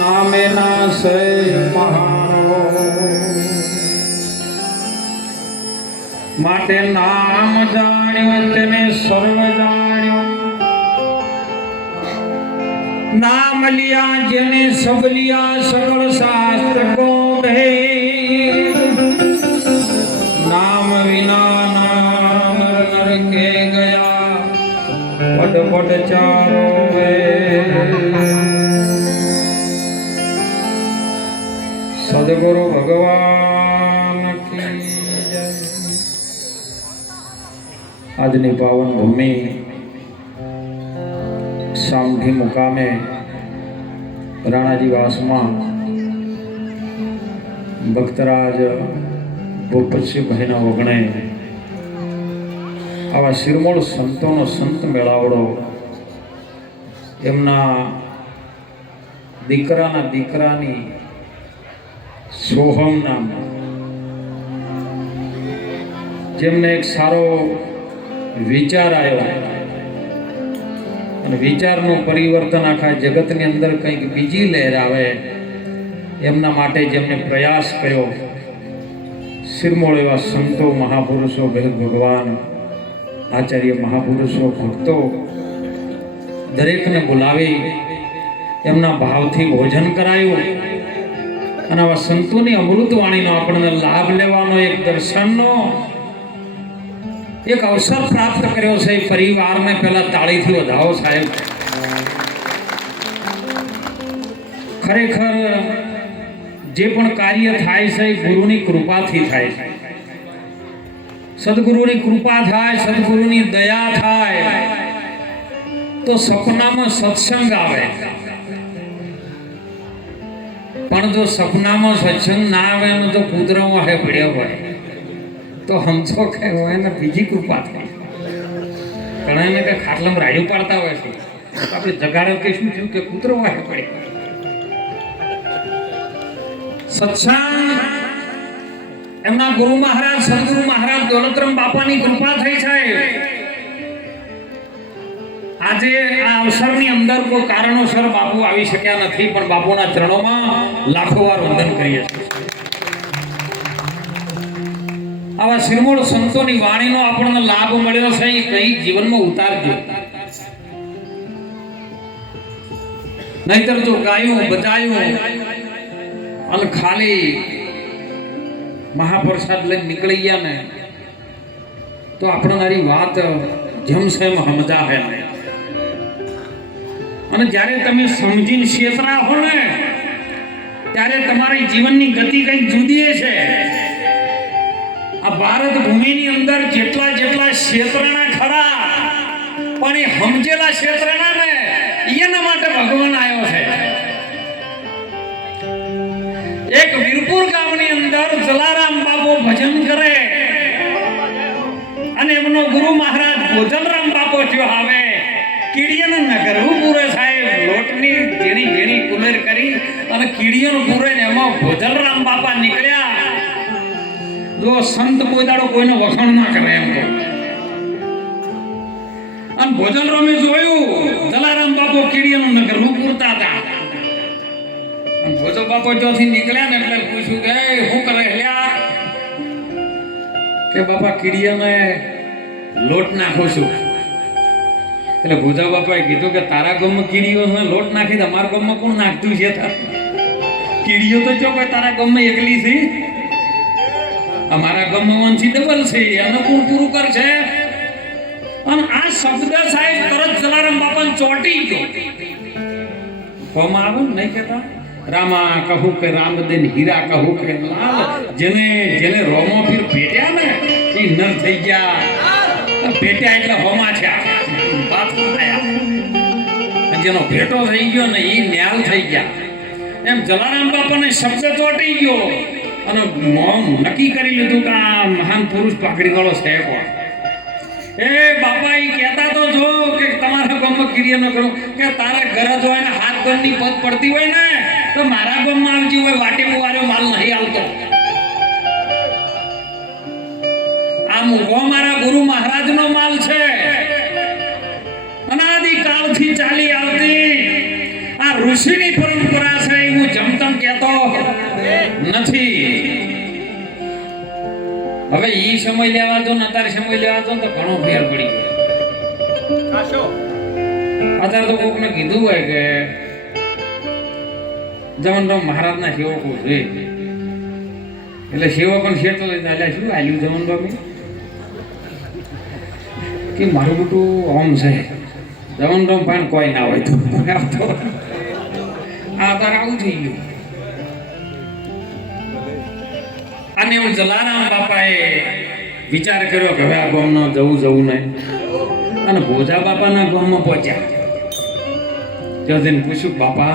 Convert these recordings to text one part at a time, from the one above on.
નામે ના સે મહાનો માટે નામ જાણ્યો તેને સર્વ જાણ્યો नाम लिया जेने सब लिया सकल शास्त्र को कहे नाम विना नाम नर के गया पट पट चारो सदगुरु भगवान की जय। આજની પાવન ભૂમિ સામઠી મુકામે રાણાજી વાસમાં ભક્તરાજ ભૂપતસિંહભાઈના વગણે આવા શિરમોળ સંતોનો સંત મેળાવડો એમના દીકરાના દીકરાની સોહમ નામ જેમને એક સારો વિચાર આવ્યો અને વિચારનું પરિવર્તન આખા જગતની અંદર કંઈક બીજી લહેર આવે એમના માટે જેમને પ્રયાસ કર્યો શિરમોળ એવા સંતો મહાપુરુષો ભગવાન આચાર્ય મહાપુરુષો ભક્તો દરેકને બોલાવી એમના ભાવથી ભોજન કરાયું અને આવા સંતોની અમૃતવાણીનો આપણને લાભ લેવાનો એક દર્શનનો એક અવસર પ્રાપ્ત કર્યો છે। પરિવારને પહેલા તાળીથી વધાવો સાહેબ। ખરેખર જે પણ કાર્ય થાય છે ગુરુની કૃપાથી થાય છે। સદગુરુની કૃપા થાય, સદગુરુની દયા થાય તો સપનામાં સત્સંગ આવે, પણ જો સપનામાં સત્સંગ ના આવે ને તો કૂતરો વાહે પડ્યો હોય તો સમજો કે હોય ને બીજી કૃપા થાય। ઘણા એને કઈ ખાટલામાં રાડ્યું પાડતા હોય છે, આપણે જગાડો કે શું થયું કે કૂતરો વાહે પડે। સત્સંગ એમના ગુરુ મહારાજ સદગુરુ મહારાજ દોલતરામ બાપાની કૃપા થઈ છે। આજે આ અવસરની અંદર કોઈ કારણોસર બાપુ આવી શક્યા નથી, પણ બાપુના ચરણોમાં લાખો વાર વંદન કરીએ છીએ। આવા શિરમોળ સંતોની વાણીનો આપણને લાભ મળ્યો છે એ કઈ જીવનમાં ઉતારજો, નહીતર જો ગાયું બજાયું અને ખાલી મહાપ્રસાદ લઈને નીકળી ગયા ને તો આપણને વાત જમસેમ સમજા હે। અને જ્યારે તમે સમજીને શેતરા હો ને ત્યારે તમારી જીવનની ગતિ કંઈક જુદી છે। આ ભારત ભૂમિની અંદર જેટલા જેટલા ક્ષેત્રના ખરા પણ એ સમજેલા ક્ષેત્રના ને એના માટે ભગવાન આવ્યો છે। એક વીરપુર ગામની અંદર જલારામ બાપુ ભજન કરે અને એમનો ગુરુ મહારાજ ભોજનરામ બાપુ જો આવે કીડીયાનું નગરવું પૂરે સાહેબ લોટની ઝીણી ઝીણી કુલેર કરી અને કીડીયાનું પૂરે ને એમાં ભોજનરામ બાપા નીકળ્યા। જો સંત કોઈ દાડો કોઈને વખાણ ના કરે એમ તો, અને ભોજનરામે જોયું જલારામ બાપુ કીડીયાનું નગરવું પૂરતા હતા। ભોજો બાપો જોથી નીકળ્યા ને એટલે પૂછ્યું કે શું કરે લ્યા? કે બાપા કીડીયાને લોટ નાખું છું। એટલે ભોજા બાપાએ કીધું કે તારા ગામમાં કીડીઓ લોટ નાખી અમારા ગામમાં કોણ નાખતું છે? કીડીઓ તો જો કોઈ તારા ગામમાં એકલી છે, અમારા ગામમાં વંશી ડબલ છે, એનું કોણ પૂરું કરશે? અને આ શબ્દ સાહેબ તરત જલારામ બાપાને ચોંટી ગયો। કોમ આવે ને નહીં કહેતા રામા કહું કે રામદેન હીરા કહું કે લાલ, જેને જેને રોમો ફીર ભેટ્યા ને એ નર થઈ ગયા। ભેટ્યા એટલે હોમા છે, જેનો ભેટો થઈ ગયો ને એ ન્યાલ થઈ ગયા। એમ જલારામ બાપાને શબ્દ ચોંટી ગયો અને નક્કી કરી લીધું કે આ મહાન પુરુષ પાકડી વાળો છે કોણ? એ બાપા એ કહેતા તો જો કે તમારા ગામમાં કિરિયા ન કરો કે તારા ઘરે જો એને હાથ ગણની પદ પડતી હોય ને તો મારા ગામમાં આવજી હોય, વાટી મુવારો માલ નહીં આવતો। આ મુગો મારા ગુરુ મહારાજનો માલ છે, અનાદિ કાળથી ચાલી આવતી આ ઋષિની પરંપરા છે। નથી. હવે ઈ સમય લેવા દો ને અત્યારે સમય લેવા દો તો ઘણો ફેર પડી ગયો. અત્યારે તો કોકને કીધું હોય કે જવનરામ મહારાજના સેવકો છે, એટલે સેવકોને શેઠ લઈ જાય શું આલ્યું જવનરામ કે મારું બધું ઓમ છે. જવનરામ પણ કોઈ ના હોય તો આ તાર આવું થઈ ગયું. અને હું જલારામ બાપાએ વિચાર કર્યો કે હવે આ ગામમાં જવું નહીં, અને ભોજા બાપાના ગામમાં પહોંચ્યા. ત્યાં જઈને પૂછ્યું બાપા,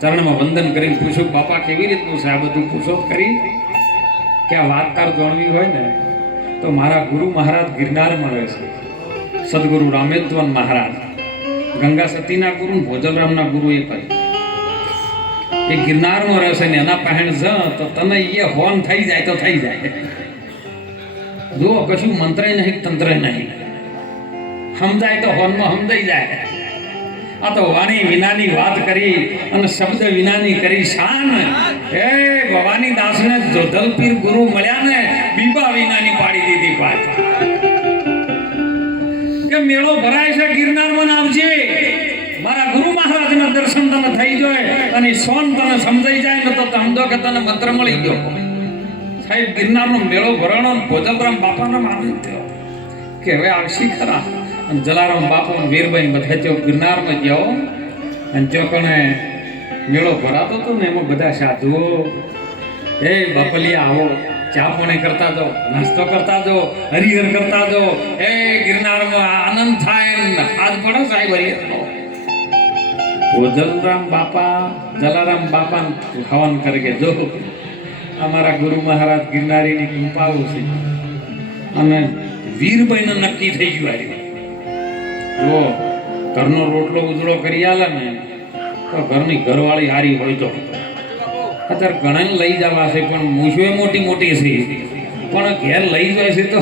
ચરણમાં વંદન કરીને પૂછ્યું બાપા કેવી રીતનું છે આ બધું? પૂછો કરી કે આ વાત તાર જાણવી હોય ને તો મારા ગુરુ મહારાજ ગિરનારમાં રહે છે. સદગુરુ રામેશ્વર મહારાજ ગંગા સતીના ગુરુ, ભોજલરામના ગુરુ એક જ. એ ગિરનારમાં રહેશે ને એના પહેણ જ તો તને એ હોન થઈ જાય તો થઈ જાય. જો કશું મંત્ર નહીં, તંત્ર નહીં, સમજાય તો હોનમાં સમજાઈ જાય. આ તો વાણી વિનાની વાત કરી અને શબ્દ વિનાની કરી શાન. એ ભવાની દાસને જોધલપીર ગુરુ મળ્યા ને બીબા વિનાની પાડી દીધી વાત કે મેળો ભરાય છે ગિરનારમાં આવજે, મારા ગુરુ મહારાજના દર્શન તને થઈ જાય અને સોન તને સમજાઈ જાય ને તો સમજો કે તને મંત્ર મળી ગયો. સાહેબ ગિરનારનો મેળો ભરાણો ભોજલરામ બાપાનો આનંદ થયો કે હવે આવશી ખરા. અને જલારામ બાપુ વીરભાઈ બધા જો ગિરનારમાં ગયો અને જો કણે મેળો ભરાતો હતો ને એમાં બધા સાધુઓ એ બાપલિયા આવો, ચા પાણી કરતા જાઓ, નાસ્તો કરતા જાઓ, હરિહર કરતા જાઓ. એ ગિરનારમાં આનંદ થાય ને હાથ પડો સાહેબ હરિહરનો. ભોજલરામ બાપા જલારામ બાપા હવન કરે કે જો અમારા ગુરુ મહારાજ ગિરનારીની કૃપાઓ છે. અને વીરભાઈને નક્કી થઈ ગયું આ જો ઘરનો રોટલો ઉજળો કરી આલે ને તો ઘરની ઘરવાળી હારી હોય તો અત્યારે ઘણાને લઈ જવા છે, પણ મૂછો મોટી મોટી છે પણ ઘેર લઈ જાય છે તો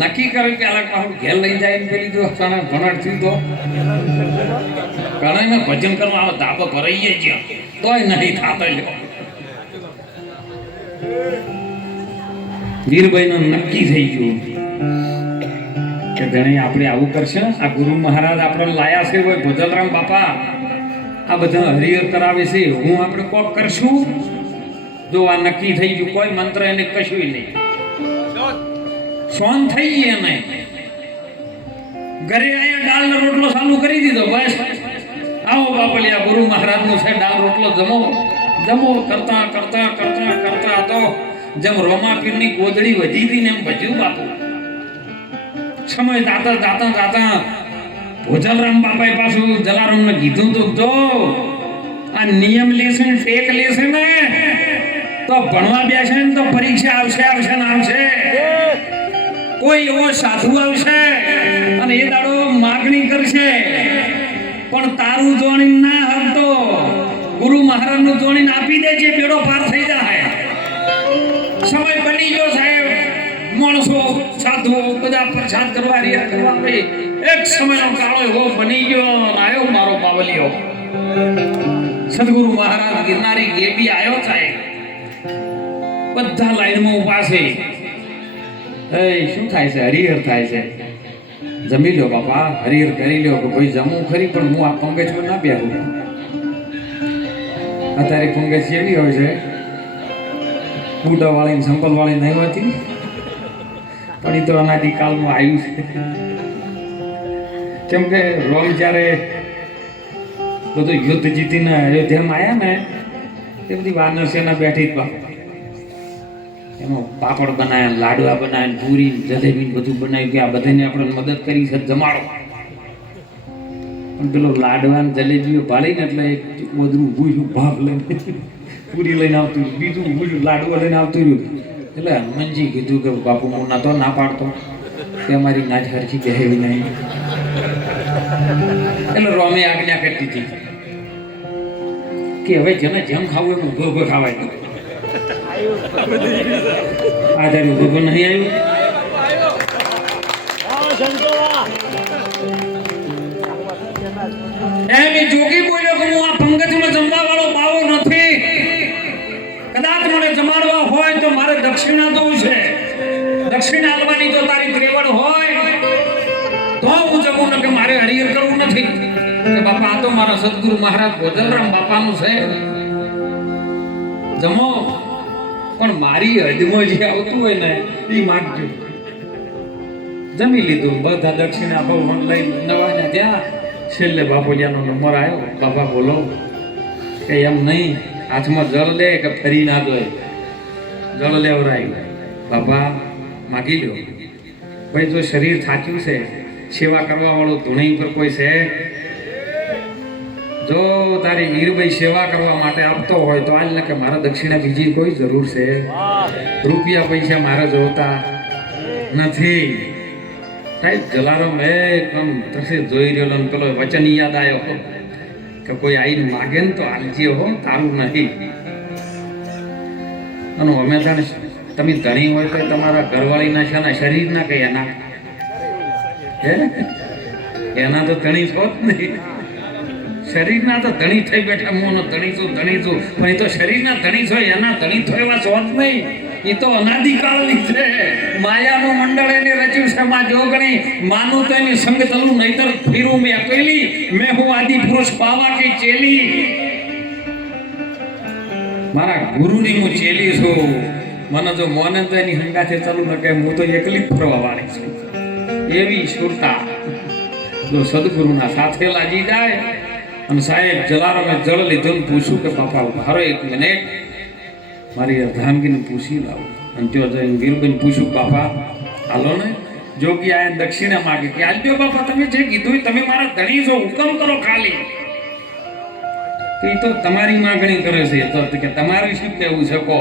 નક્કી કરે પેલા ઘેર લઈ જાય ને પેલી જો ભણાટ થયું તો ઘણા ભજન કરવા આવે ધાબો ભરાઈએ છે તોય નહીં થતા. વીરભાઈનું નક્કી થઈ ગયું કે ગણે આપણે આવું કરશે. આ ગુરુ મહારાજ આપણે લાયા છે ભાઈ ભોજલરામ બાપા, આ બધા હરિહર કરાવે છે, હું આપણે કોક કરશું. જો આ નક્કી થઈ ગયું, કોઈ મંત્ર એને કશું નહીં, સોન થઈ ગઈ. એને ઘરે આયા દાળનો રોટલો ચાલુ કરી દીધો. બસ આવો બાપલિયા ગુરુ મહારાજનું છે, દાળ રોટલો જમો જમો કરતા કરતા કરતા કરતા તો જેમ રોમાપીરની ગોદડી વધી હતી ને એમ વધ્યું બાપુ. સમય જાતા જાતા જાતા ભોજલરામ બાપાએ પાછું જલારામને કીધું તો જો આ નિયમ લેશે ને ટેક લેશે ને તો ભણવા બેસે ને તો પરીક્ષા આવશે આવશે ને આવશે. કોઈ એવો સાધુ આવશે અને એ દાડો માગણી કરશે પણ તારું જોણી ના આપતો ગુરુ મહારાજનું જોણીને આપી દેજે, બેડો પાર થઈ જાય. સમય બની ગયો સાહેબ, માણસો સાધુ બધા પ્રસાદ કરવા એક સમયનો કાળો એવો બની ગયો. આવ્યો મારો બાવલિયો સદગુરુ મહારાજ ગિરનારી ગેબી આવ્યો સાહેબ, બધા લાઈનમાં ઉભા છે. એ શું થાય છે? હરિહર થાય છે. જમી લો બાપા, હરિહર કરી લો. કે ભાઈ જમું ખરી પણ હું આ પંગજમાં ના બેહું. અત્યારે પંગજ એવી હોય છે બુડા વાળી સંપલ વાળી નહીં હોતી, પણ એ તો અનાદિ કાળમાં આવ્યું છે. કેમ કે રોમ જ્યારે બધું યુદ્ધ જીતીને અયોધ્યામાં આવ્યા ને એ બધી વાનર સેના બેઠી જ એમાં પાપડ બનાવ્યા, લાડવા બનાવ્યા, પૂરી જલેબી બધું બનાવ્યું કે આ બધાને આપણે મદદ કરી છે જમાડો. પણ પેલો લાડવા ને જલેબીઓ ભાળીને એટલે એક બધું ભૂયું ભાગ લઈને પૂરી લઈને આવતું, બીજું ભૂયું લાડવા લઈને આવતું રહ્યું. એટલે હનુમાનજી કીધું કે બાપુ હું ના તો ના પાડતો કે અમારી નાચ હરખી કહેવી નહીં. એટલે રોમે આજ્ઞા કરતી હતી કે હવે જેને જેમ ખાવું એમ ઉભો ઉભો ખાવાય. આ તારું ઉભો નહીં આવ્યું. એમ એ જોગી બોલ્યો કે હું આ પંગજમાં જમવા વાળો બાવો નથી. અમારા સદગુરુ મહારાજ ગોધલરામ બાપાનું છે, જમો. પણ મારી હદમાં જે આવતું હોય ને એ માગજો. જમી લીધું, બધા દક્ષિણા ભગવાન લઈ નવાને ત્યાં છેલ્લે બાપુજીનો નંબર આવ્યો. બાપા બોલો કે એમ નહીં, હાથમાં જળ લે કે ફરી ના જોઈએ. જળ લેવરાય. બાપા માગી લ્યો. ભાઈ જો શરીર થાક્યું છે, સેવા કરવા વાળું ધૂણી પર કોઈ છે? જો તારી વીરભાઈ સેવા કરવા માટે આપતો હોય તો આજ કે મારા દક્ષિણા બીજી કોઈ જરૂર છે? રૂપિયા પૈસા મારે જોતા નથી. સાહેબ જલારામ એકદમ તરસે જોઈ રહ્યો ને પેલો વચન યાદ આવ્યો કે કોઈ આઈને માગે ને તો આલજે હો, તારું નહીં. અને અમે જાણે તમે ધણી હોય તો તમારા ઘરવાળીના છે ને શરીરના કે એના હે એના તો ધણી છો જ નહીં. શરીરના તો ધણી થઈ બેઠા. મોનો ધણી છું પણ એ તો શરીરના ધણી છો, એના ધણી છો એવા છો જ નહીં. એ તો અનાદિકાળની છે. માયાનું મંડળ એને રચ્યું છે. માં જોગણી માનું તો એની સંગ તલું નહીતર ફીરું મેં અકેલી. મેં હું આદિ પુરુષ પાવા કે ચેલી. મારા ગુરુની હું ચેલી છું. મને જો મોને તો એની હંગાથે ચાલુ ન કે હું તો એકલી જ ફરવા વાળી છું. એવી સુરતા જો સદગુરુના સાથે લાગી જાય. અને સાહેબ જલારામે જળ લીધું ને પૂછ્યું કે બાપા મારો 1 મિનિટ મારી અર્ધાંગીને પૂછી લાવું. અને ત્યાં જઈને વીરબેન પૂછ્યું બાપા હાલો ને. જોગી આ દક્ષિણા માગી કે આલજો બાપા, તમે જે કીધું તમે મારા ધણી છો, હુકમ કરો ખાલી. એ તો તમારી માગણી કરે છે, તો કે તમારું શું કહેવું છે કહો.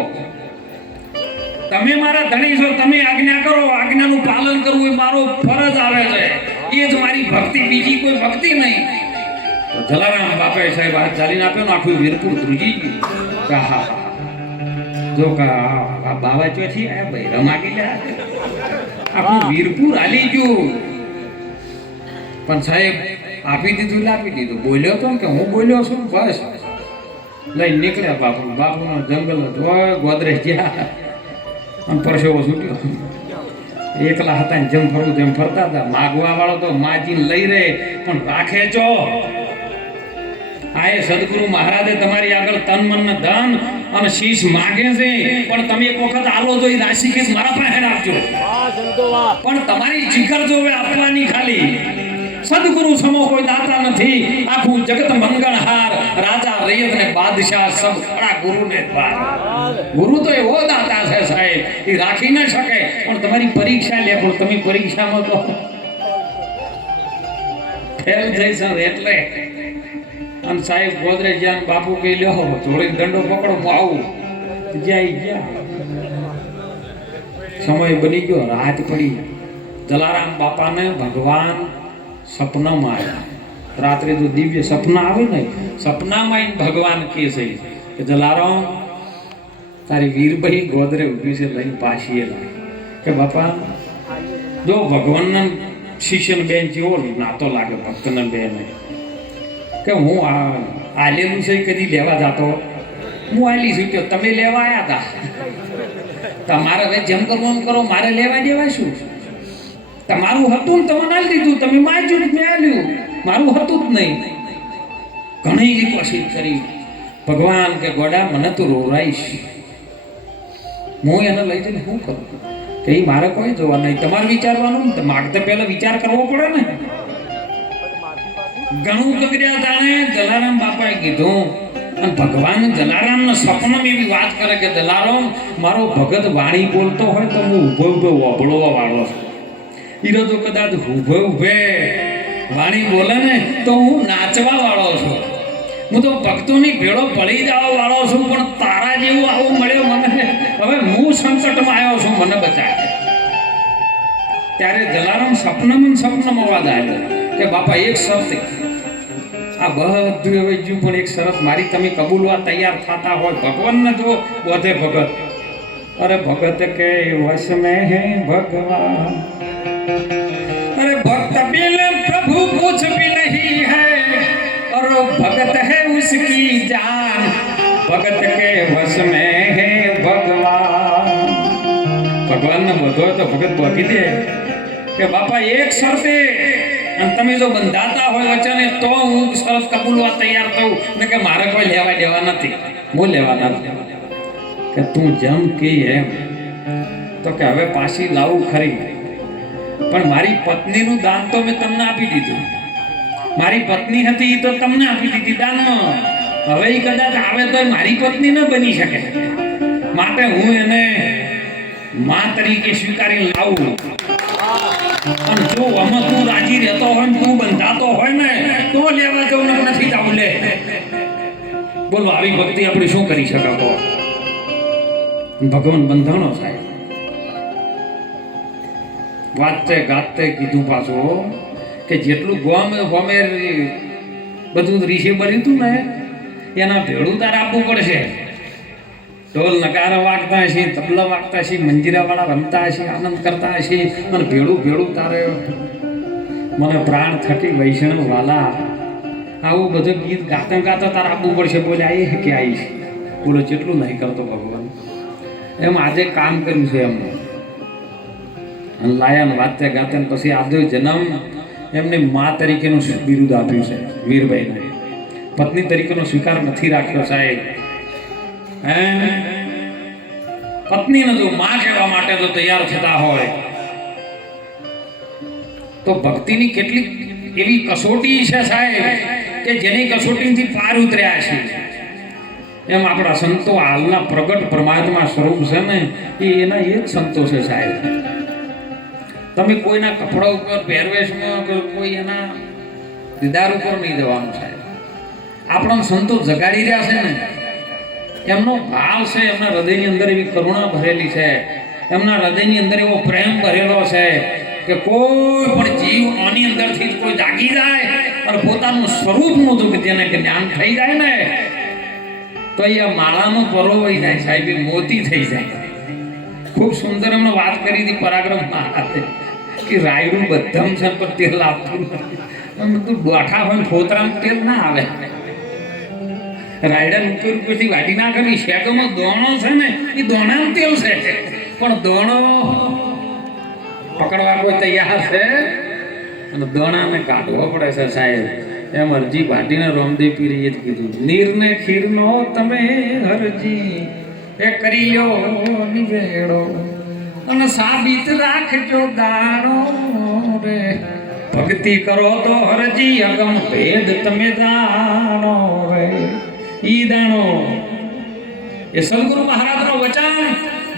તમે મારા ધણી છો, તમે આજ્ઞા કરો. આજ્ઞાનું પાલન કરવું એ મારો ફરજ આવે છે. એ જ મારી ભક્તિ, બીજી કોઈ ભક્તિ નહીં. તો જલારામ બાપાએ સાહેબ હાથ ચાલીને આપ્યો ને આખું વીરપુર ધ્રુજી ગયું. હા જો કા બાવા ચોથી આ બૈરા માગી લે, આખું વીરપુર હાલી ગયું. પણ સાહેબ આપી દીધું ને આપી દીધું. બોલ્યો તો કે હું બોલ્યો છું બસ લઈને નીકળ્યા. બાપુનો જંગલ હોય ગોદરેજ ગયા અને પરસેવો છૂટ્યો. એકલા હતા ને જેમ ફરવું તેમ ફરતા હતા. માગવા વાળો તો માજીને લઈ રહે પણ રાખે છો. આ એ સદગુરુ મહારાજે તમારી આગળ તન મન ધન અને શીશ માગે છે, પણ તમે એક વખત આલો તો એ રાશિ કેસ મારા પાસે રાખજો. પણ તમારી જીગર જોવે આપવાની ખાલી. સદગુરુ સમો કોઈ દાતા નથી. આખું જગત મંગળહાર, રાજા રૈયત ને બાદશાહ સબ ખડા ગુરુને દ્વાર. ગુરુ તો એવો દાતા છે સાહેબ, એ રાખી ન શકે. પણ તમારી પરીક્ષા લે, પણ તમે પરીક્ષામાં તો ફેલ જઈશ એટલે. અને સાહેબ ગોદરેજ જ્યાં બાપુ કહી લ્યો થોડીક દંડો પકડો, હું આવું. ગયા સમય બની ગયો, રાત પડી. જલારામ બાપાને ભગવાન સપનામાં આવ્યા. રાત્રે જો દિવ્ય સપના આવે ને, સપનામાં ભગવાન કહે છે કે જલારામ તારી વીરભાઈ ગોદરે ઉભી છે, લઈને પાછી લાવી. કે બાપા જો ભગવાનના શિષ્યને બેન જેવો નાતો લાગે ભક્તને બેન કે હું આલેલું છે કદી લેવા જતો. હું આલી છું કે તમે લેવા આવ્યા હતા. તમારે હવે જેમ કરવું એમ કરો, મારે લેવા દેવા શું? તમારું હતું ને તમે આલી દીધું, તમે માગ્યું મેં આલ્યું. મારું હતું જ નહીં. ઘણી જ કોશિશ કરી. ભગવાન કે ગોડા મને તું રોરાઈશ. હું એને લઈ જઈને શું કરું કે એ મારે કોઈ જોવા નહીં. તમારે વિચારવાનું ને, માગતા પહેલા વિચાર કરવો પડે ને. ઘણું બગડ્યા તાણે જલારામ બાપાએ કીધું. અને ભગવાન જલારામના સપનામાં એવી વાત કરે કે જલારામ મારો ભગત વાણી બોલતો હોય તો હું ઊભો વાભળવા વાળો છું. હીરો તો કદાચ ઊભે વાણી બોલે ને તો હું નાચવા વાળો છું. હું તો ભક્તોની ભેળો પડી જવા વાળો છું. પણ તારા જેવું આવું મળ્યો મને. હવે હું સંકટમાં આવ્યો છું, મને બચાવે. ત્યારે જલારામ સપનામાં અવાજ આવ્યો કે બાપા એક શરત, આ બધું હવે જ્યું પણ એક શરત મારી, તમે કબૂલવા તૈયાર થતા હોય. ભગવાનને જો બોધે ભગત. અરે ભગત કે વશ મેં હે ભગવાન, अरे भक्त बिन प्रभु कुछ भी नहीं है, और भगत है उसकी जान, भगत के वश में है भगवान. भगवान ने बोधो तो भगत बोधी दे કે બાપા એક શરતે અને તમે જો બંધાતા હોય વચને તો હું સરસ કબૂલવા તૈયાર થઉં ને કે મારે કોઈ લેવા દેવા નથી. હું લેવા નથી કે તું જેમ કે એમ તો કે હવે પાછી લાવું ખરી, પણ મારી પત્નીનું દાન તો મેં તમને આપી દીધું. મારી પત્ની હતી તો તમને આપી દીધી દાનમાં. હવે એ કદાચ આવે તો મારી પત્ની ન બની શકે, માટે હું એને માં તરીકે સ્વીકારી લાવું. અને જો આમાં તું રાજી રહેતો હોય ને તું બંધાતો હોય ને તો લેવા જવું નથી જવું. લે બોલો, આવી ભક્તિ આપણે શું કરી શકાતો? ભગવાન બંધાણો સાહેબ વાતે ગાતે કીધું પાછું કે જેટલું ગોમે બધું રીશે બન્યું હતું ને એના ભેળું તારે આપવું પડશે. ઢોલ નગારા વાગતા હશે, તબલા વાગતા હશે, મંજીરાવાળા રમતા હશે, આનંદ કરતા હશે, અને ભેળું તારે મને પ્રાણ થકી વૈષ્ણવ વાલા આવું બધું ગીત ગાતા ગાતા તારે આપવું પડશે. બોલે આવી કે આવીશ. બોલો જેટલું નહીં કરતો ભગવાન. એમ આજે કામ કર્યું છે એમને લાયન વાતે ગાતે પછી આજે જન્મ એમને મા તરીકેનું બિરુદ આપ્યું છે વીરભાઈને. પત્ની તરીકેનો સ્વીકાર નથી રાખ્યો સાહેબ. પત્નીને જો માં કહેવા માટે જો તૈયાર થતા હોય તો ભક્તિની કેટલી એવી કસોટી છે સાહેબ કે જેની કસોટીથી પાર ઉતર્યા છે. એમ આપણા સંતો હાલના પ્રગટ પરમાત્મા સ્વરૂપ છે ને એના એ જ સંતો છે સાહેબ. તમે કોઈના કપડા ઉપર પહેરવેશમાં કોઈ એના દીદાર ઉપર નહીં જવાનું સાહેબ. આપણા સંતો જગાડી રહ્યા છે ને એમનો ભાવ છે, એમના હૃદયની અંદર એવી કરુણા ભરેલી છે, એમના હૃદયની અંદર એવો પ્રેમ ભરેલો છે કે કોઈ પણ જીવ આની અંદરથી કોઈ જાગી જાય અને પોતાનું સ્વરૂપનું જો જેને જ્ઞાન થઈ જાય ને તો એ માળાનો પરોવાઈ જાય સાહેબ, એ મોતી થઈ જાય. ખૂબ સુંદર એમણે વાત કરી હતી પરાક્રમ મહારાજે કે રાયડું બધમ છે પણ તેલ આપતું નથી. તું દોઠા હોય ફોતરામાં તેલ ના આવે. રાયડા ઉપર ઉપરથી વાટી ના કરી શેકમાં દોણો છે ને એ દોણાનું તેલ છે, પણ દોણો પકડવા કોઈ તૈયાર છે અને દોણાને કાઢવો પડે છે સાહેબ. એમ અરજી ભાટીને રામદેવ પીરીએ જ કીધું, નીરને ખીરનો તમે હરજી એ કરી લો નિવેડો અને સાબિત રાખજો દાણો રે. ભક્તિ કરો તો હરજી અગમ ભેદ તમે દાણો રે. ઈ દાણો એ સદગુરુ મહારાજનો વચન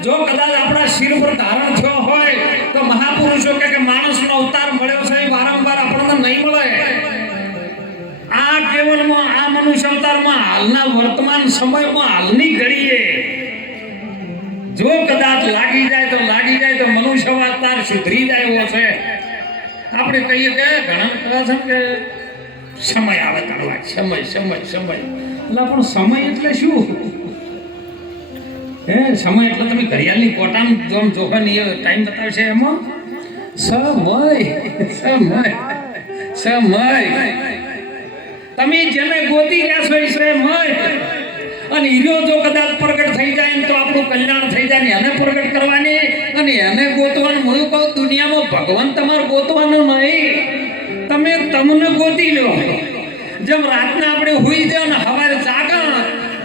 જો કદાચ આપણા શિર પર ધારણ થયો હોય તો મહાપુરુષો કે માણસનો અવતાર મળ્યો છે એ વારંવાર આપણને નહીં મળે. આ કેવલમાં આ મનુષ્ય અવતારમાં હાલના વર્તમાન સમયમાં હાલની ઘડીએ જો કદાચ લાગી જાય તો મનુષ્ય અવતાર સુધરી જાય એવો છે. આપણે કહીએ કે ઘણા કહે છે કે સમય આવે તારવા સમય એટલે પણ સમય એટલે શું? સમય એટલે તમે ઘડિયાળની કોટાનું જોમ જોવાની ટાઈમ બતાવે છે એમાં સમય તમે જેને ગોતી ગયા છો એ સમય. અને હીરો જો કદાચ પ્રગટ થઈ જાય ને તો આપણું કલ્યાણ થઈ જાય ને એને પ્રગટ કરવાની અને એને ગોતવાનું. હું કહું દુનિયામાં ભગવાન તમારે ગોતવાનું નહીં, તમે તમને ગોતી લો. જેમ રાતના આપણે હુઈ જાવ ને સવારે જાગા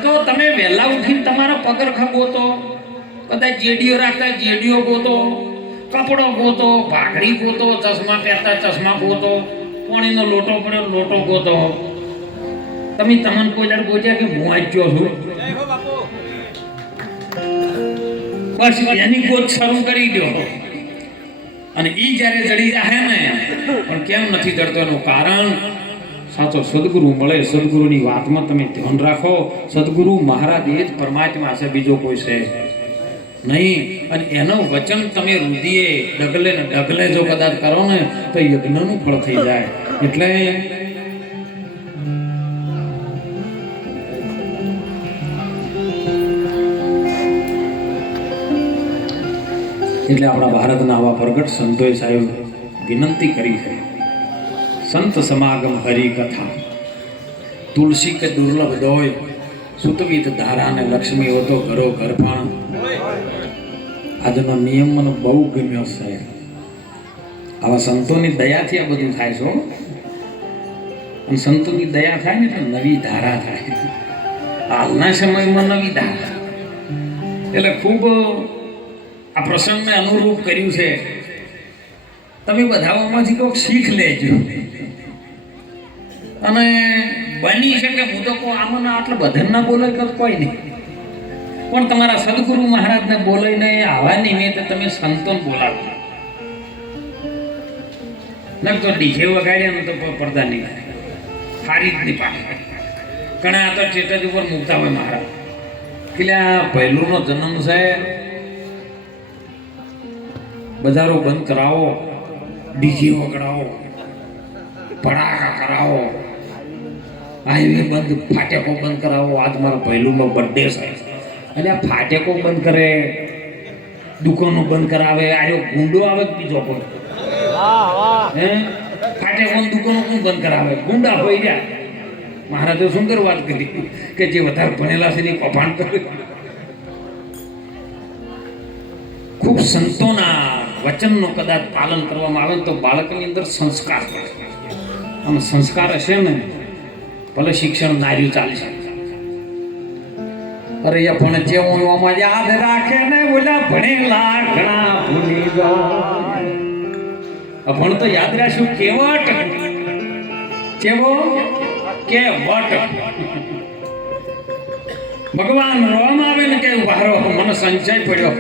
તો તમે વહેલા ઉઠીને તમારા પગરખા ગોતો, કદાચ જેડીઓ રાખતા જેડીઓ ગોતો, કપડો ગોતો, ભાખરી ગોતો, ચશ્મા પહેરતા ચશ્મા ગોતો, પાણીનો લોટો પડ્યો લોટો ગોતો. તમે તમને કોઈ દર ગોત્યા કે હું વાંચ્યો છું બસ એની ગોત શરૂ કરી દો અને ઈ જ્યારે જડી જાય ને પણ કેમ નથી જડતો એનું કારણ સાચો સદગુરુ મળે. સદગુરુની વાતમાં તમે ધ્યાન રાખો. સદગુરુ મહારાજ એ જ પરમાત્મા છે, બીજો કોઈ છે નહીં. અને એનો વચન તમે રુધિએ ડગલે ને ડગલે જો કદાચ કરો ને તો યજ્ઞનું ફળ થઈ જાય. એટલે આપણા ભારતના આવા પ્રગટ સંતોએ સાહેબ વિનંતી કરી છે, સંત સમાગમ હરિ કથા તુલસી કે દુર્લભ દોય સુતવિત ધારા ને લક્ષ્મી હો તો ઘરો ઘર. પણ આજનો નિયમ મને બહુ ગમ્યો સાહેબ. આવા સંતોની દયાથી આ બધું થાય છે હો. અને સંતોની દયા થાય ને એટલે નવી ધારા થાય. હાલના સમયમાં નવી ધારા એટલે ખૂબ આ પ્રસંગને અનુરૂપ કર્યું છે. તમે બધાઓમાંથી કોઈક શીખ લેજો. અને બની શકે હું તો કહું આમાં આટલા બધા ના બોલે તો કોઈ નહીં, પણ તમારા સદગુરુ મહારાજને બોલાઈને આવા નિમિત્તે તમે સંતોને બોલાવો. ન તો ડીજે વગાડ્યા ને તો પડદા નહીં થાય, સારી જ નહીં પાડે. ઘણા આ તો સ્ટેટસ ઉપર મૂકતા હોય મહારાજ એટલે આ પહેલુંનો જન્મ છે, બજારો બંધ કરાવો, ડીજે વગાડાવો, ભડાકા કરાવો, હાઈવે બંધ, ફાટેકો બંધ કરાવો. આજ મારો પહેલુંનો બર્થડે છે અને આ ફાટેકો બંધ કરે, દુકાનો બંધ કરાવે. આજો ગુંડો આવે બીજો કોઈ હે ફાટેકો દુકાનો કોણ બંધ કરાવે? ગુંડા હોય ગયા. મહારાજે સુંદર વાત કરી કે જે વધારે ભણેલા છે એની કૌભાંડ કરે. ખૂબ સંતોના વચનનો કદાચ પાલન કરવામાં આવે તો બાળકની અંદર સંસ્કાર પડે. અને સંસ્કાર હશે ને ભલે શિક્ષણ નાર્યું ચાલશે. અરે એ પણ જેવું આમાં યાદ રાખે ને બોલા ભણેલા ઘણા ભૂલી જાય. ભણ તો યાદ રાખશું કેવટ કેવો કેવટ. ભગવાન રોમ આવે ને કે વારો મને સંચય પડ્યો.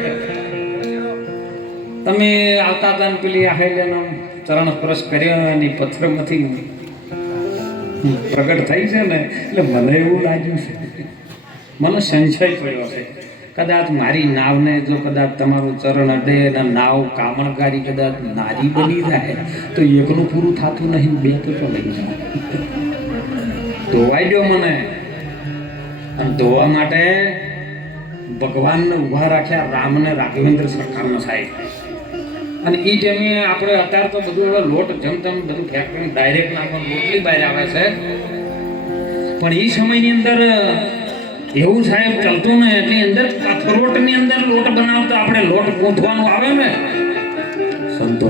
તમે આવતા હતા ને પેલી આહેલેનો ચરણ સ્પર્શ કર્યો અને પથ્થરમાંથી પ્રગટ થઈ છે ને એટલે મને એવું લાગ્યું છે, મને સંશય પડ્યો છે. કદાચ મારી નાવને જો કદાચ તમારું ચરણ અડે અને નાવ કામણકારી કદાચ નારી બની જાય તો એકનું પૂરું થતું નહીં, બે તો લઈ જાય. ધોવાઈ દો મને. અને ધોવા માટે ભગવાનને ઊભા રાખ્યા, રામને રાઘવેન્દ્ર સરકારનો સાહેબ. અને એ ટાઈમે આપણે અત્યારે તો બધું હવે લોટ જમતમ બધું ફેક્ટરી ડાયરેક્ટ નાખવાનું રોટલી બહાર આવે છે, પણ એ સમયની અંદર એવું સાહેબ ચાલતું ને એની અંદર કથરોટની અંદર લોટ બનાવતા આપણે લોટ ગૂંથવાનું આવે ને સંતો,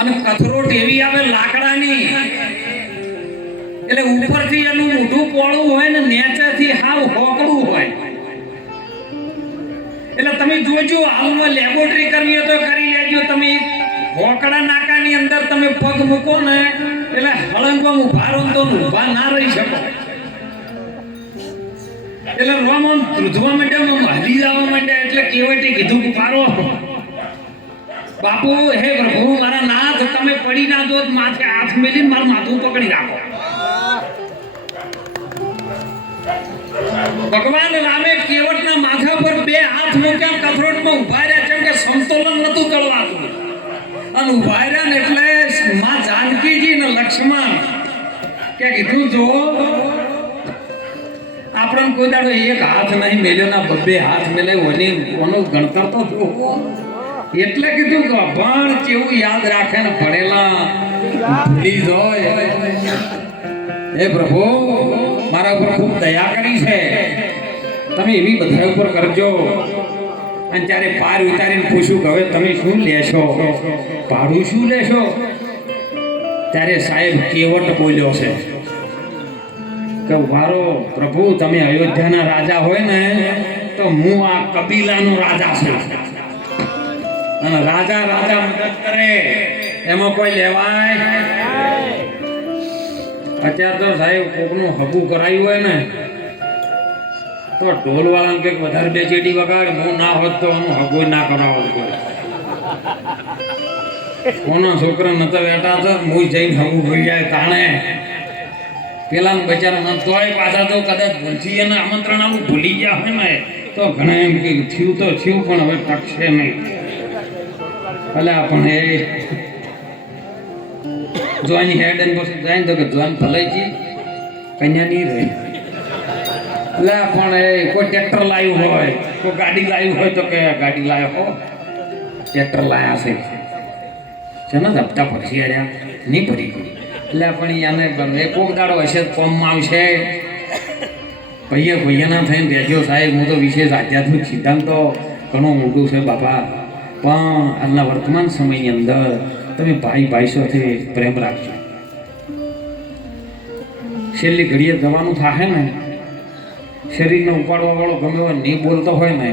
અને કથરોટ એવી આવે લાકડાની એટલે ઉપરથી એનું ઊંધું પોળું હોય ને નીચેથી હાવ હોકડું હોય. એટલે તમે જોજો હાલમાં લેબોરેટરી કરવી હોય તો કરી લેજો. તમે હોકડા નાકાની અંદર તમે પગ મૂકો ને એટલે હળંગમાં ઉભા રહો તો ઉભા ના રહી શકો. એટલે રોમન ધ્રુજવા માંડ્યા, હલી જવા માંડ્યા. એટલે કેવટે કીધું કે પારો બાપુ, હે પ્રભુ મારા નાથ, તમે પડી ના દો, માથે હાથ મેલીને મારું માથું પકડી રાખો. ભગવાન રામે કેવટના માથા પર બે હાથ મૂક્યા, કથરોટમાં ઉભા રહ્યા, કેમ કે સંતોલન નતું કરવાતું. અને ઉભા રહ્યા ને એટલે માં જાનકીજી ને લક્ષ્મણ કે કીધું જો આપણને કોઈ દાડો એક હાથ નહીં મેલ્યો ના બબ્બે હાથ મેલે ઓનું ગણતર તો જોવો. એટલે કીધું કે અભણ કેવું યાદ રાખે ને ભણેલા ભૂલી જાય. હે પ્રભુ મારા ઉપર ખૂબ દયા કરી છે, તમે એવી બધા ઉપર કરજો. અને ત્યારે પાર ઉતારીને પૂછ્યું કે હવે તમે શું લેશો, ભાડું શું લેશો? ત્યારે સાહેબ કેવટ બોલ્યો છે કે વારો પ્રભુ, તમે અયોધ્યાના રાજા હોય ને તો હું આ કબીલાનો રાજા છું. અને રાજા રાજા મદદ કરે એમાં કોઈ લેવાય? અત્યારે તો સાહેબ કોકનું હગું કરાયું હોય ને તો ઢોલ વાળાને કંઈક વધારે બે ચેડી વગાડ, હું ના હોત તો એનું હગું ના કરાવો. કોનો છોકરા નતા બેઠા તો હું જઈને હગું ભૂલી જાય તાણે પેલા બચારા તોય પાછા તો કદાચ ભૂલથી એને આમંત્રણ આવું ભૂલી ગયા હોય ને તો ઘણા એમ કે થયું તો થયું પણ હવે ટકશે નહીં. ભલે પણ એ જોવાની હેડ એન્ડ પછી જાય તો કે જોન ભલાઈજી કન્યા નહીં રહી. એટલે પણ એ કોઈ ટ્રેક્ટર લાવ્યું હોય, કોઈ ગાડી લાવ્યું હોય તો કે ગાડી લાવ્યો હો, ટ્રેક્ટર લાયા છે ને હપ્તા પછી આવ્યા નહીં ભરી ગઈ. એટલે પણ એને કોક દાડો હશે કોમમાં આવશે. ભૈયાના થઈને રહેજો સાહેબ. હું તો વિશેષ આધ્યાત્મિક સિદ્ધાંત તો ઘણું મોટું છે બાપા. પણ આજના વર્તમાન સમયની અંદર તમે ભાઈ ભાઈ સાથે પ્રેમ રાખજો. છેલ્લી ઘડીએ જવાનું થાય ને, શરીરને ઉપાડવા વાળો ગમે એવો નહીં બોલતો હોય ને,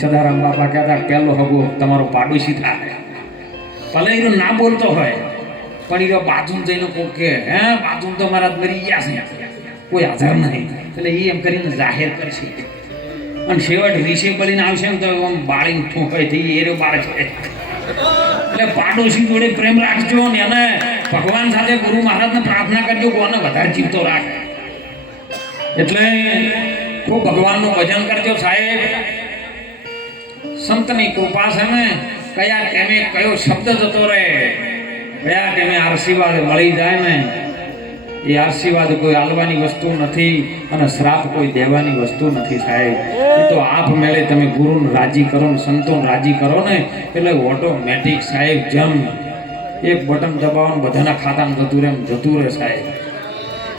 સદારામ બાપા કહેતા પહેલો હગો તમારો પાડોશી થાય. ભલે એનો ના બોલતો હોય પણ એ બાજુ જઈને કોક કે હે બાજુ તો મારા મરી ગયા છે, કોઈ હાજર નહીં, એટલે એ એમ કરીને જાહેર કરશે. અને છેવટ વિશે બળીને આવશે ને તો આમ બાળીને ઠોકાઈ થઈ એ બાળ છે. એટલે પાડોશી જોડે પ્રેમ રાખજો ને એને ભગવાન સાથે ગુરુ મહારાજને પ્રાર્થના કરજો કોને વધારે જીવતો રાખે. એટલે ખૂબ ભગવાનનું ભજન કરજો સાહેબ. સંતની કૃપા છે ને કયા ટાઈમે કયો શબ્દ જતો રહે, કયા ટાઈમે આશીર્વાદ મળી જાય ને, એ આશીર્વાદ કોઈ આલવાની વસ્તુ નથી અને શ્રાપ કોઈ દેવાની વસ્તુ નથી સાહેબ. એ તો આપમેળે તમે ગુરુને રાજી કરો ને સંતોને રાજી કરો ને એટલે ઓટોમેટિક સાહેબ જેમ એક બટન દબાવવાનું બધાના ખાતામાં જતું રહે સાહેબ.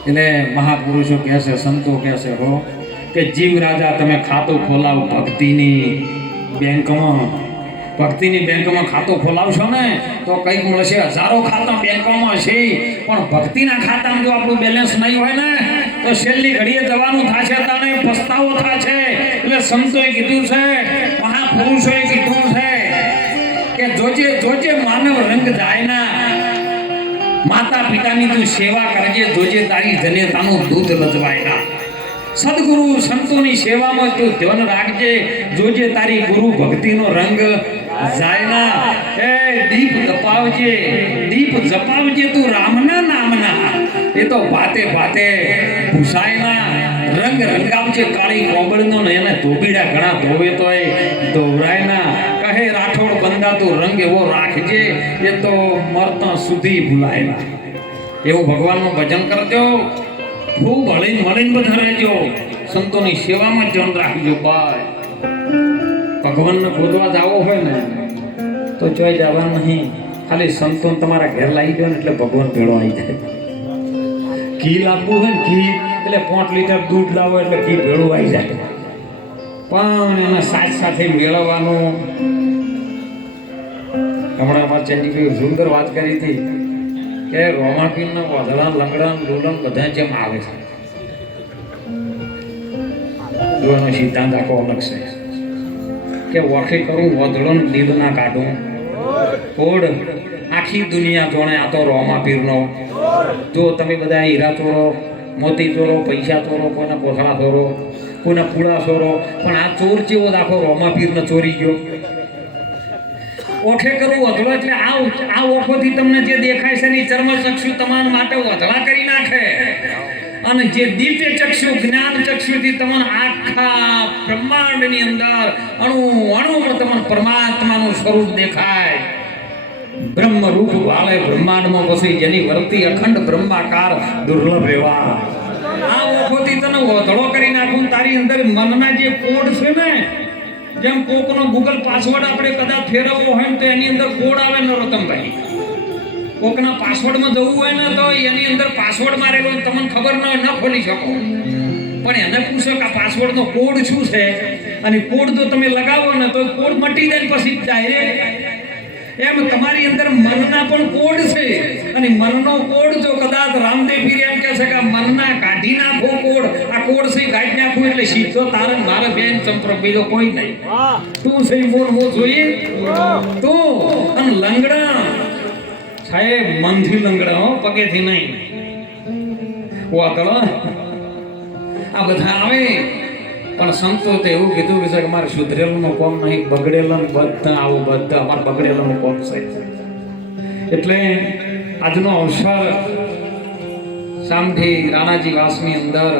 એટલે મહાપુરુષો કહે છે, સંતો કહે છે હો કે જીવ રાજા તમે ખાતું ખોલાવો ભક્તિની બેંકમાં. ભક્તિની બેંકમાં ખાતું ખોલાવશો ને તો કંઈક મળશે. હજારો ખાતા બેંકોમાં છે પણ ભક્તિના ખાતામાં જો આપણું બેલેન્સ નહીં હોય ને તો છેલ્લી ઘડીએ જવાનું થશે, તાણે પસ્તાવો થશે. એટલે સંતોએ કીધું છે, મહાપુરુષોએ કીધું છે કે જોજે જોજે માનવ રંગ જાય ના, માતા પિતાની તું સેવા કરજે, જોજે તારી જનેતાનું દૂધ લજવાય ના. સદગુરુ સંતોની સેવામાં તું ધ્યાન રાખજે, જોજે તારી ગુરુ ભક્તિનો રંગ જાય ના. એ દીપ જપાવજે, દીપ જપાવજે તું રામના નામના, એ તો ભાતે ભાતે ભૂસાય ના. રંગ રંગાવજે કાળી કોબળનો ને એને ધોબીડા ઘણા ધોવે તોય ધોવરાય ના. કહે રાઠોડ બંદા તું રંગ એવો રાખજે, એ તો મરતા સુધી ભૂલાય ના. એવું ભગવાનનું ભજન કરજો, ખૂબ હળીને મળીને બધા રહેજો, સંતોની સેવામાં ધ્યાન રાખજો. ભાઈ ભગવાનને ગોતવા જાવો હોય ને તો જોઈ જવાનું નહીં, ખાલી સંતો તમારા ઘેર લાવી દો ને એટલે ભગવાન ભેળો આવી જાય. ઘી લાવવું હોય ને ઘી એટલે 5 લીટર દૂધ લાવો એટલે ઘી ભેળું આવી જાય. પણ એના સાથે મેળવવાનું હમણાં મારે ચેન્ડી સુંદર વાત કરી હતી કે રોમાપીનના વાદળા લંગડા ડોલન બધા જેમ આવે છે. એનો સિદ્ધાંત આખો અલગ છે કે વખે કરું વધળન લીલ ના કાઢું કોડ આખી દુનિયા જોણે આ તો રોમાપીરનો. જો તમે બધા હીરા ચોરો, મોતી ચોરો, પૈસા ચોરો, કોઈના કોથળા ચોરો, કોઈના પૂળા ચોરો, પણ આ ચોર જેવો આખો રોમાપીરને ચોરી ગયો. ઓઠે કરવું વધળો એટલે આ ઓઠોથી તમને જે દેખાય છે ને ચર્મ ચક્ષુ તમારા માટે વધળા કરી નાખે, અને જે દિવ્ય ચક્ષુ જ્ઞાન ચક્ષુથી તમને આખા બ્રહ્માંડની અંદર અણુ અણુમાં તમને પરમાત્માનું સ્વરૂપ દેખાય. બ્રહ્મ રૂપ વાળે બ્રહ્માંડમાં પછી જેની વર્તી અખંડ બ્રહ્માકાર દુર્લભ એવા આ ઓઠોથી તને વધળો કરી નાખું. તારી અંદર મનના જે કોડ છે ને, જેમ કોકનો ગૂગલ પાસવર્ડ આપણે કદાચ ફેરવવો હોય ને તો એની અંદર કોડ આવે નરોત્તમભાઈ. કોકના પાસવર્ડમાં જવું હોય ને તો એની અંદર પાસવર્ડ મારેલો તમને ખબર ન ખોલી શકો, પણ એને પૂછો કે આ પાસવર્ડનો કોડ શું છે, અને કોડ જો તમે લગાવો ને તો કોડ મટી જાય પછી ડાયરેક્ટ. એમ તમારી અંદર મનના પણ કોડ છે, અને મનનો કોડ જો કદાચ રામદેવ પીર એમ કહે છે કે મનના કાઢી નાખો કોડ, આ કોડ છે કાઢી નાખો એટલે સીધો તારે મારે બેન સંપર્ક બીજો કોઈ નહીં. તું છે બોલ હું જોઈએ તું. અને લંગડા સાહેબ મનથી લંગડા હો, પગેથી નહીં. વાતળો આ બધા આવે પણ સંતો તો એવું કીધું કે અમારે સુધરેલું કોમ નહીં, બગડેલું બધા આવું બધા અમારે બગડેલું કોમ છે. એટલે આજનો અવસર સામઠી રાણાજી વાસની અંદર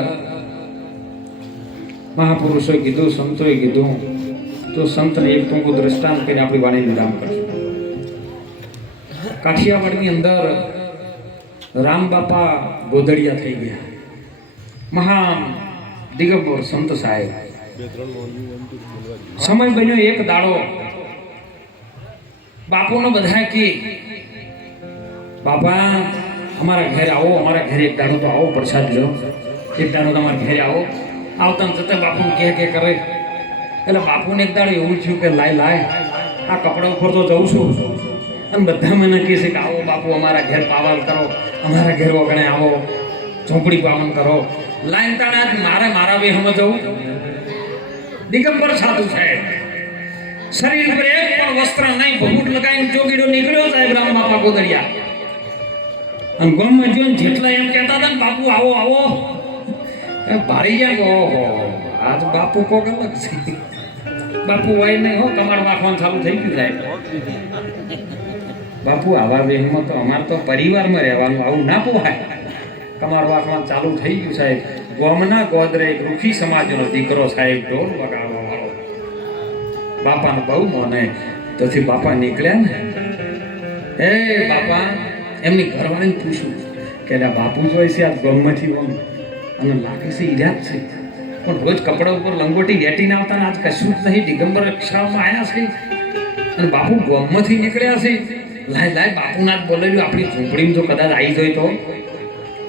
મહાપુરુષોએ કીધું, સંતોએ કીધું, તો સંતને એક ટૂંકું દ્રષ્ટાંત કરીને આપણી વાણી વિરામ કરશું. કાઠિયાવાડની અંદર રામ બાપા ગોદડિયા થઈ ગયા, મહાન દિગંબર સંત સાહેબ. સમય બન્યો એક દાડો, બાપુને બધા કે બાપા અમારા ઘરે આવો, અમારા ઘરે એક દાડો તો આવો, પ્રસાદ લો, એક દાડો તમારા ઘરે આવો. આવતા જતા બાપુને કે કરે. એટલે બાપુને એક દાડો એવું થયું કે લાય આ કપડા ઉપર તો જઉં છું અને બધા મને કહે છે કે આવો બાપુ અમારા ઘેર પાવન કરો, અમારા ઘેર વગણે આવો, ઝૂંપડી પાવન કરો. લાઈન તાણા મારા વેહમાં જવું. દિગંબર સાધુ સાહેબ શરીર પર એક પણ વસ્ત્ર નહીં, ભગુટ લગાવીને ચોગીડો નીકળ્યો સાહેબ રામ બાપા ગોદડિયા. અને ગામમાં જોઈને જેટલા એમ કહેતા હતા ને બાપુ આવો આવો ભારી જાય. ઓહો આજ બાપુ કોક અલગ છે. બાપુ હોય નહીં હો, કમાડ વાખવાનું ચાલુ થઈ ગયું સાહેબ. બાપુ આવા વેહમાં તો અમારે તો પરિવારમાં રહેવાનું, આવું ના પોહાય. કમાડ વાખવાનું ચાલુ થઈ ગયું સાહેબ. ગામના ગોદરે રૂખી સમાજનો દીકરો સાહેબ, ઢોલ વગાડવા વાળો. બાપાને બહુ મને તોથી બાપા નીકળ્યા ને, એ બાપા એમની ઘરવાળીને પૂછ્યું કે બાપુ જોઈ છે આ ગામમાંથી અને લાગે છે ઈરાજ છે, પણ રોજ કપડા ઉપર લંગોટી વેટીને આવતા ને આજ કશું જ નહીં, દિગંબર રક્ષામાં આવ્યા છે અને બાપુ ગામમાંથી નીકળ્યા છે. લાય બાપુના જ બોલેલું આપણી ઝૂંપડીમાં જો કદાચ આવી જાય તો.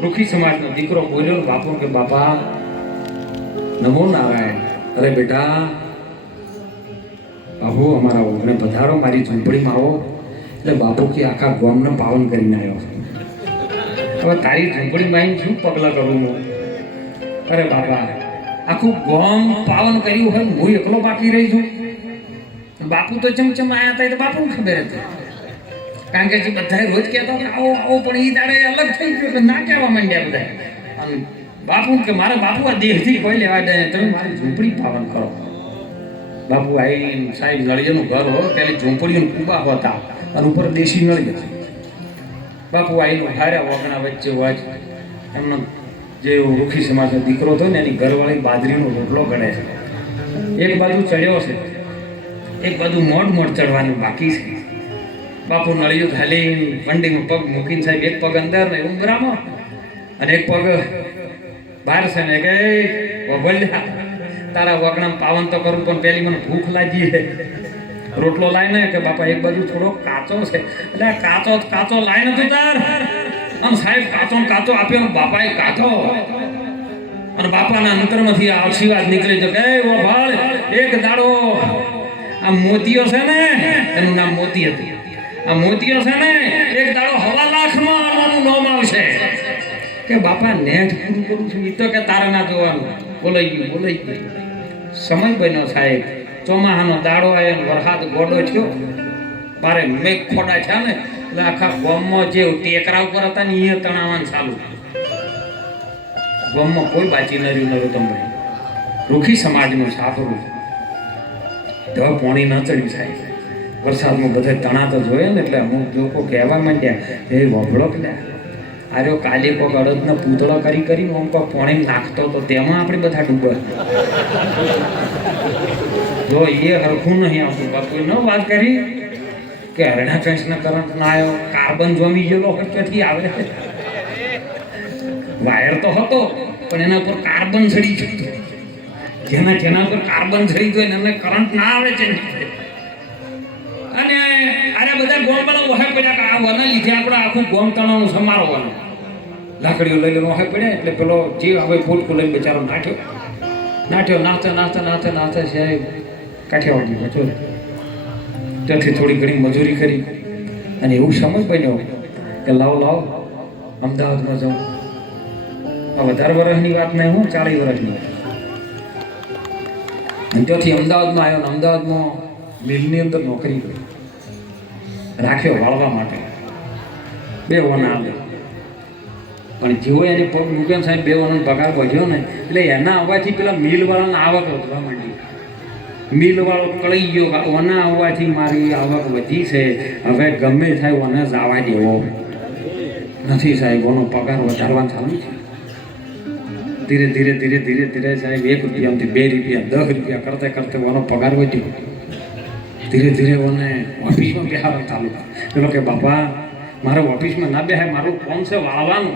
રૂખી સમાજનો દીકરો બોલ્યો બાપુ કે બાપા નમો નારાયણ. અરે બેટા આવો અમારા ઓગણે પધારો, મારી ઝૂંપડીમાં આવો. એટલે બાપુ કે આખા ગામને પાવન કરીને આવ્યો. હવે તારી ઝૂંપડીમાં આવીને શું પગલાં કરું હું? અરે બાપા આખું ગામ પાવન કર્યું હોય, હું એકલો બાકી રહી છું. બાપુ તો ચમચમ આવ્યા હતા, તો બાપુને ખબર હતી. કારણ કે જે બધા રોજ કહેતા કે આવો આવો, પણ એ દાડે અલગ થઈ ગયું એટલે ના કહેવા માંડ્યા બધા. અને બાપુ કે મારા બાપુ આ દેહથી કોઈ લેવા દે, તમે મારી ઝૂંપડી પાવન કરો. બાપુ આવી સાહેબ નળિયાનું ઘર હોય, પેલી ઝૂંપડીનું કુબા હોતા અને ઉપર દેશી નળિયા. બાપુ આવીને હાર્યા વગણા વચ્ચે હોય એમનો જે રૂખી સમાજનો દીકરો હતો ને એની ઘરવાળી બાજરીનો રોટલો ગળે છે. એક બાજુ ચડ્યો છે, એક બાજુ મોડ ચડવાનું બાકી છે. બાપુ નળિયું હાલી મંડીમાં પગ મૂકીને સાહેબ એક પગ અંદર ને ઉંબરામાં અને એક પગ બહાર છે ને કે ભલ્યા તારા વગણા પાવન તો કરું, પણ પેલી મને ભૂખ લાગી છે. રોટલો લાઈને કે બાપા એક બાજુ થોડો કાચો છે, એટલે કાચો લાઈને તો તાર આમ સાહેબ કાચો આપ્યો. બાપાએ કાચો અને બાપાના અંતરમાંથી આશીર્વાદ નીકળી તો કે ઓ ભાળ એક દાડો આ મોતીઓ છે ને, એનું નામ મોતી હતું. આ મોતીઓ છે ને એક દાડો 1.5 લાખમાં આવવાનું નામ આવશે. કે બાપા નેટ પૂરું કરું છું, એ તો કે તારે ના જોવાનું. બોલાઈ ગયું. સમય બન્યો સાહેબ, ચોમાહાનો દાડો આવ્યો, વરસાદ ગોડો થયો, બારે મેઘ ખોડા છે ને એટલે આખા ગામમાં જે ટેકરા ઉપર હતા ને એ તણાવવાનું ચાલુ. ગામમાં કોઈ બાચી ન રહ્યું તમે. રૂખી સમાજનું સાપરું તો પોણી ન ચડ્યું સાહેબ. વરસાદમાં બધા તણા તો જોયે ને એટલે અમુક લોકો કહેવા માંડ્યા એ વભળો કે આર્યો કાલે કોક અડદનો પૂતળો કરીને આમ કોક પોણી નાખતો તો તેમાં આપણે બધા ડૂબે. જો એ હરખું નહીં આવતું. બાપુએ ન વાત કરી કે હરણા ફેન્સના કરંટ ના આવ્યો, કાર્બન જોમી ગયેલો ક્યાંથી આવે. વાયર તો હતો પણ એના ઉપર કાર્બન ચડી ગયું. જેના ઉપર કાર્બન ચડી ગયું એને કરંટ ના આવે છે. અને અરે બધા ગોમવાળા વહે પડ્યા કે આ વના લીધે આપણે આખું ગોમ તણાવનું સમારવાનું. લાકડીઓ લઈ લઈને વહે પડ્યા એટલે પેલો જે હવે ફૂટકું લઈને બિચારો નાઠ્યો નાચતા સાહેબ કાઠિયાવાડી બચો. ત્યાંથી થોડી ઘણી મજૂરી કરી અને એવું સમય બન્યો કે લાવો અમદાવાદમાં જાઉં. આ વધારે વર્ષની વાત નહીં, હું 40 વર્ષની. અને ત્યાંથી અમદાવાદમાં આવ્યો ને અમદાવાદમાં મિલની અંદર નોકરી કરી રાખ્યો વાળવા માટે. 2 વના આવે પણ જેવો એને પગ મૂક્યો સાહેબ 2 વનાનો પગાર વધ્યો ને એટલે એના આવવાથી પેલા મિલવાળાને આવક વધવા માંડી. મિલવાળો કળી ગયો, વના આવવાથી મારી આવક વધી છે, હવે ગમે થાય વને જવા દેવો નથી સાહેબ. ઓનો પગાર વધારવાનું ચાલુ છે. ધીરે સાહેબ 1 રૂપિયાથી 2 રૂપિયા 10 રૂપિયા કરતે ઓનો પગાર વધ્યો. ધીરે મને ઓફિસમાં બેહારવાનું ચાલુ. પેલો કે બાપા મારે ઓફિસમાં ના બેહાય, મારું કોમ છે વાળવાનું.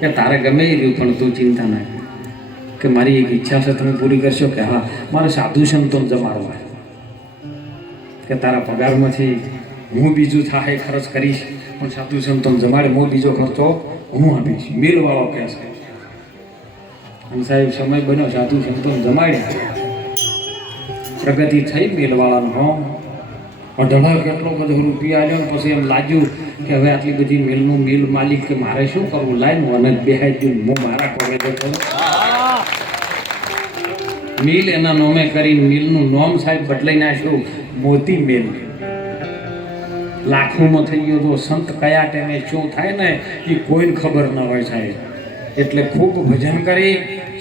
કે તારે ગમે એ રહ્યું પણ તું ચિંતા ના કે મારી એક ઈચ્છા છે તમે પૂરી કરશો. કે હા મારે સાધુ સંતોને જમાડવા કે તારા પગારમાંથી હું બીજું થાય ખર્ચ કરીશ, પણ સાધુ સંતોને જમાડે હું બીજો ખર્ચો હું આપીશ. મિલવાળો કહે છે. અને સાહેબ સમય બન્યો સાધુ સંતોને જમાડ્યા, પ્રગતિ થઈ મિલવાળાનો. અઢળક કેટલો બધો રૂપિયા આવ્યો ને પછી એમ લાગ્યું કે હવે આટલી બધી મિલનું મિલ માલિક કે મારે શું કરવું લાઈન મને બેહાઈ ગયું હું મારા પગે તો મિલ એના નોમે કરીને મિલનું નોમ સાહેબ બદલાઈ નાખ્યું મોતી મિલ. લાખોમાં થઈ ગયો તો સંત કયા ટાઈમે શું થાય ને એ કોઈને ખબર ન હોય સાહેબ. એટલે ખૂબ ભજન કરી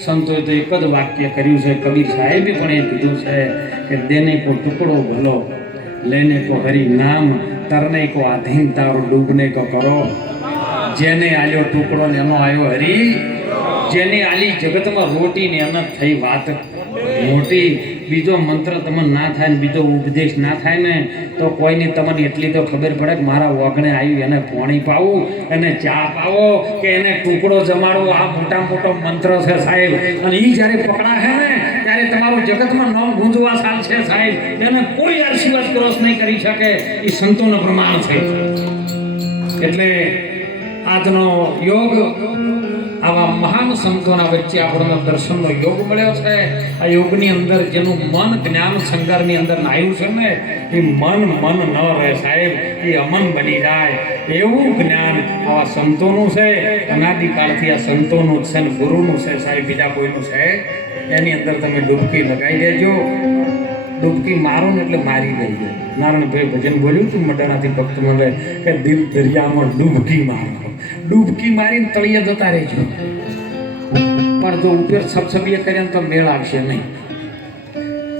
સંતોએ તો એક જ વાક્ય કર્યું છે. કબીર સાહેબે પણ એ કીધું છે કે દેને કો ટુકડો ભલો લેને કો હરી નામ તરને કો આધીન તારો ડૂબને કો કરો. જેને આલ્યો ટુકડો ને એનો આવ્યો હરી. જેને આલી જગતમાં રોટી ને એના થઈ વાત મોટી. બીજો મંત્ર તમને ના થાય ને બીજો ઉપદેશ ના થાય ને તો કોઈની તમને એટલી તો ખબર પડે કે મારા વગણે આવ્યું એને પાણી પાવું એને ચા પાવો કે એને ટુકડો જમાડવો. આ મોટા મોટો મંત્ર છે સાહેબ. અને એ જ્યારે પકડાશે ને ત્યારે તમારું જગતમાં નામ ગુંજવા ચાલશે સાહેબ. એને કોઈ આશીર્વાદ ક્રોસ નહીં કરી શકે. એ સંતોનું પ્રમાણ છે. એટલે આજનો યોગ આવા મહાન સંતોના વચ્ચે આપણને દર્શનનો યોગ મળ્યો છે. આ યોગની અંદર જેનું મન જ્ઞાન સંગરની અંદર આવ્યું છે ને એ મન ન રહે સાહેબ. એ અમન બની જાય એવું જ્ઞાન આવા સંતોનું છે. અનાદિકાળથી આ સંતોનું છે ને ગુરુનું છે સાહેબ. બીજા કોઈનું છે એની અંદર તમે ડૂબકી લગાવી દેજો. ડૂબકી મારો ને એટલે મારી દેજો. નારાયણભાઈ ભજન બોલ્યું હતું મડાણાથી ભક્ત મળે કે દિલ દરિયામાં ડૂબકી મારો. ડૂબકી મારીને તળિયે જતા રહેજો. પણ જો ઉપર છપછપીએ કર્યા તો મેળ આવશે નહીં.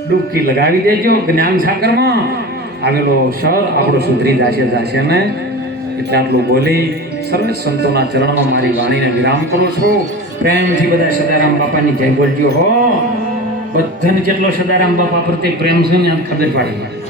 ડૂબકી લગાવી દેજો. જ્ઞાન સાગરમાં આવેલો સર આપણો સુધરી જશે ને. એટલે આટલું બોલી સર્વે સંતોના ચરણમાં મારી વાણીને વિરામ કરું છું. પ્રેમથી બધા સદારામ બાપાની જય બોલજો હો. બધાને જેટલો સદારામ બાપા પ્રત્યે પ્રેમ છે ને ખબર પાડી.